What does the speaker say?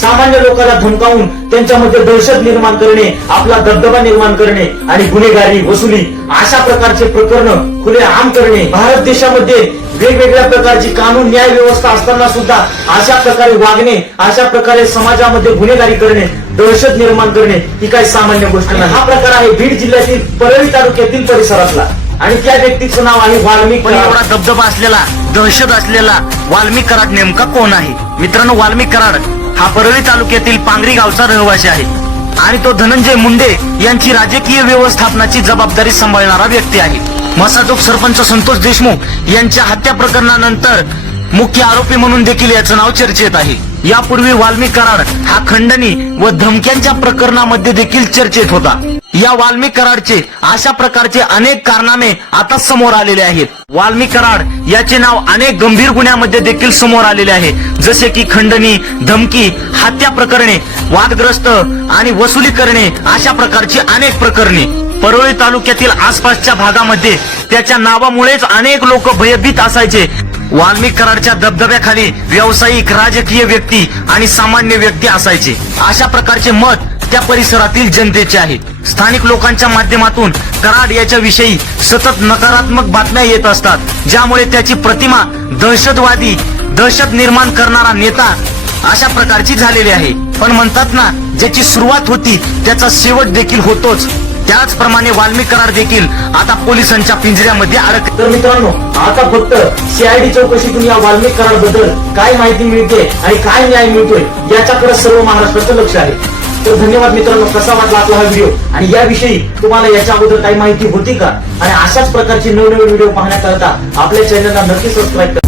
सामान्य लोकांना धमकावून त्यांच्यामध्ये दहशत निर्माण करणे आपला दबदबा निर्माण करणे आणि गुन्हेगारी वसुली अशा प्रकारचे प्रकरण खुले आम करणे. भारत देशामध्ये वेगवेगळ्या प्रकारची कानून न्याय व्यवस्था असताना सुद्धा अशा प्रकारे वागणे अशा प्रकारे समाजामध्ये गुन्हेगारी करणे दहशत निर्माण करणे ही काही सामान्य गोष्ट नाही. हा प्रकार आहे बीड जिल्ह्यातील परळी तालुक्यातील परिसरातला. आणि त्या व्यक्तीचं नाव आहे वाल्मिक एवढा दबदबा असलेला दहशत असलेला वाल्मिक कराड नेमका कोण आहे? मित्रांनो वाल्मिक कराड हा परळी तालुक्यातील पांगरी गावचा रहिवासी आहे. आणि तो धनंजय मुंडे यांची राजकीय व्यवस्थापनाची जबाबदारी सांभाळणारा व्यक्ती आहे. मसाजोग सरपंच संतोष देशमुख यांच्या हत्या प्रकरणानंतर मुख्य आरोपी म्हणून देखील याचं नाव चर्चेत आहे. यापूर्वी वाल्मी कराड हा खंडणी व धमक्यांच्या प्रकरणामध्ये देखील चर्चेत होता. या वाल्मिक कराडचे अशा प्रकारचे अनेक कारनामे आता समोर आलेले आहेत. वाल्मिक कराड याचे नाव अनेक गंभीर गुन्ह्यामध्ये देखील समोर आलेले आहे. जसे की खंडणी धमकी हत्या प्रकरणे वादग्रस्त आणि वसुली करणे अशा प्रकारची अनेक प्रकरणे. परळी तालुक्यातील आसपासच्या भागामध्ये त्याच्या नावामुळेच अनेक लोक भयभीत असायचे. वाल्मिक कराडच्या दबदब्याखाली व्यावसायिक राजकीय व्यक्ती आणि सामान्य व्यक्ती असायचे. अशा प्रकारचे मत त्या परिसरातील जनतेचे आहे स्थानिक लोकांच्या माध्यमातून कराड याच्या विषयी सतत नकारात्मक बातम्या येत असतात. ज्यामुळे त्याची प्रतिमा दहशतवादी दहशत निर्माण करणारा नेता अशा प्रकारची झालेली आहे. पण म्हणतात ना ज्याची सुरुवात होती त्याचा शेवट देखील होतोच. त्याचप्रमाणे वाल्मी करार देखील आता पोलिसांच्या पिंजऱ्यामध्ये अडक तर मित्रांनो आता फक्त सीआयडी चौकशीतून या करारबद्दल काय माहिती मिळते आणि काय न्याय मिळतोय याच्याकडे सर्व महाराष्ट्राचं लक्ष आहे. तर धन्यवाद मित्रांनो कसा वाटला आपला हा व्हिडिओ आणि याविषयी तुम्हाला याच्या अगोदर काही माहिती होती का? आणि अशाच प्रकारचे नवनवीन व्हिडिओ पाहण्याकरता आपल्या चॅनलला नक्की सबस्क्राईब करा.